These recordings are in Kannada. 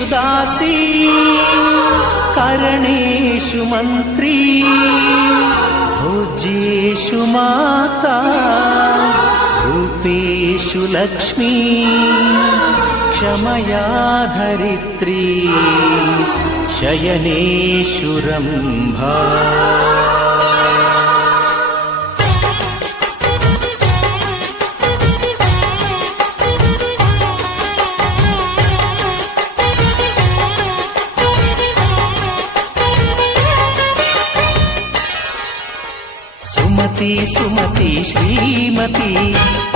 कार्येषु दासी करणेषु मन्त्री भोज्येषु माता रूपेषु लक्ष्मी क्षमया धरित्री शयनेषु रम्भा। ಸುಮತಿ ಸುಮತಿ ಶ್ರೀಮತಿ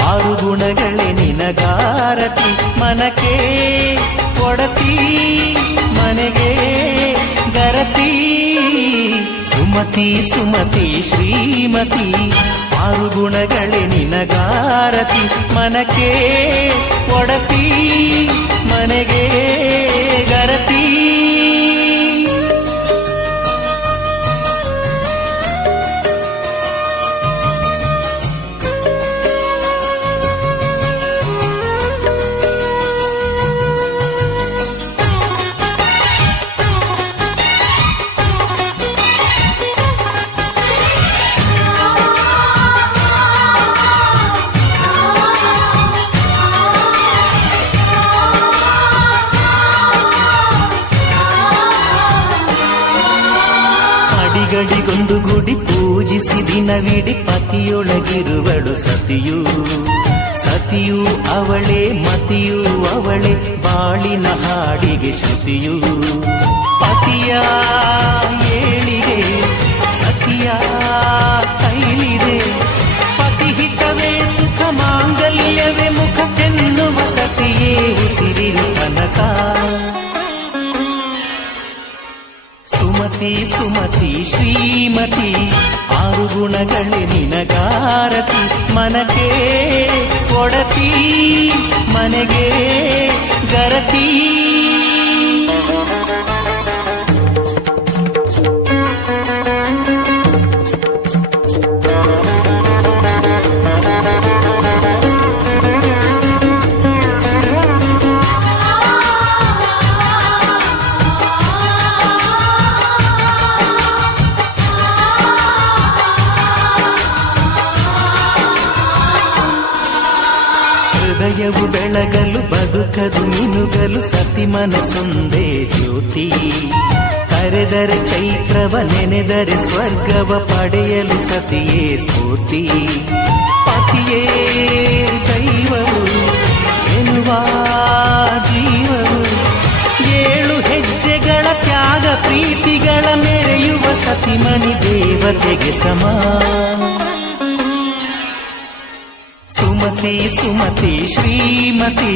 ಆರು ಗುಣಗಳೇ ನಿನಗಾರತಿ ಮನಕ್ಕೆ ಕೊಡತಿ ಮನೆಗೆ ಗರತಿ ಸುಮತಿ ಸುಮತಿ ಶ್ರೀಮತಿ ಆರು ಗುಣಗಳೇ ನಿನಗಾರತಿ ಮನಕ್ಕೆ ಕೊಡತಿ ಮನೆಗೆ ಗರತಿ ಗಡಿಗೊಂದು ಗುಡಿ ಪೂಜಿಸಿ ದಿನವಿಡಿ ಪತಿಯೊಳಗಿರುವಳು ಸತಿಯು ಸತಿಯು ಅವಳೇ ಮತಿಯು ಅವಳೇ ಬಾಳಿನ ಹಾಡಿಗೆ ಶ್ರುತಿಯು ಪತಿಯ ಏಳಿಗೆ ಸತಿಯ ಕೈಲಿದೆ ಪತಿಹಿತವೇ ಸುಖ ಮಾಂಗಲ್ಯವೇ ಮುಖಕ್ಕೆನ್ನುವ ಸತಿಯೇ ಉಸಿರಿರು ತನಕ ಸುಮತಿ ಸುಮತಿ ಶ್ರೀಮತಿ ಆರು ಗುಣಗಳೇ ನಿನಗಾರತಿ ಮನಕ್ಕೆ ಕೊಡತಿ ಮನೆಗೆ ಗರತಿ ಹೃದಯವು ಬೆಳಗಲು ಬದುಕದು ಮಿನುಗಲು ಸತಿ ಮನಸೊಂದೇ ಜ್ಯೋತಿ ಕರೆದರೆ ಚೈತ್ರವ ನೆನೆದರೆ ಸ್ವರ್ಗವ ಪಡೆಯಲು ಸತಿಯೇ ಸ್ಫೂರ್ತಿ ಪತಿಯೇ ದೈವವು ಎನ್ನುವ ಜೀವವು ಏಳು ಹೆಜ್ಜೆಗಳ ತ್ಯಾಗ ಪ್ರೀತಿಗಳ ಮೆರೆಯುವ ಸತಿಮಣಿ ದೇವತೆಗೆ ಸಮ ಸುಮತಿ ಸುಮತಿ ಶ್ರೀಮತಿ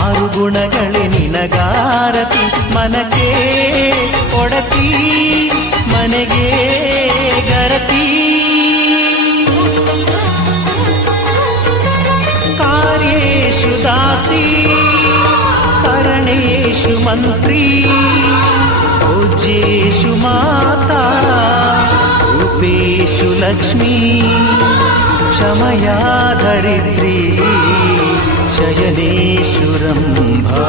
ಆರು ಗುಣಗಳೇ ನಿನಗಾರತಿ ಮನಕ್ಕೆ ಕೊಡತಿ ಮನೆಗೆ ಗರತಿ ಕಾರ್ಯೇಷು ದಾಸಿ ಕರಣೇಷು ಮಂತ್ರಿ ಭೋಜ್ಯೇಷು ಮಾತಾ ರೂಪೇಷು ಲಕ್ಷ್ಮೀ क्षमया धरित्री शयनेषु रम्भा।